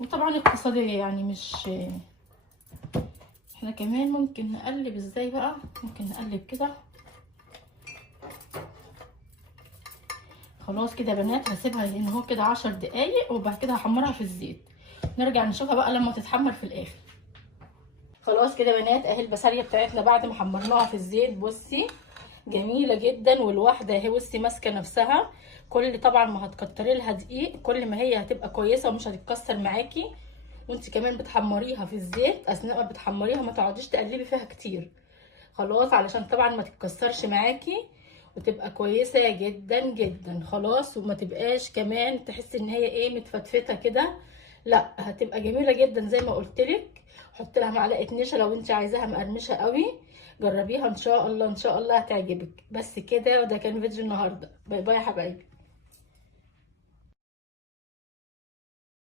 وطبعا اقتصاديه يعني مش. احنا كمان ممكن نقلب ازاي بقى، ممكن نقلب كده. خلاص كده يا بنات، هسيبها لان هو كده 10 دقايق وبعد كده هحمرها في الزيت. نرجع نشوفها بقى لما تتحمر في الاخر. خلاص كده يا بنات، اهي البسارية بتاعتنا بعد ما حمرناها في الزيت بصي جميله جدا، والواحده اهي بصي ماسكه نفسها. كل طبعا ما هتكتري لها دقيق كل ما هي هتبقى كويسه ومش هتتكسر معاكي. وانت كمان بتحمريها في الزيت، اثناء ما بتحمريها ما تقعديش تقلبي فيها كتير. خلاص علشان طبعا ما تتكسرش معاكي وتبقى كويسه جدا جدا. خلاص وما تبقاش كمان تحسي ان هي ايه متفتفته كده، لا هتبقى جميله جدا زي ما قلت لك. حط لها معلقه نشا لو انت عايزاها مقرمشه قوي. جربيها ان شاء الله ان شاء الله هتعجبك. بس كده، وده كان فيديو النهارده. باي باي يا حبايبي.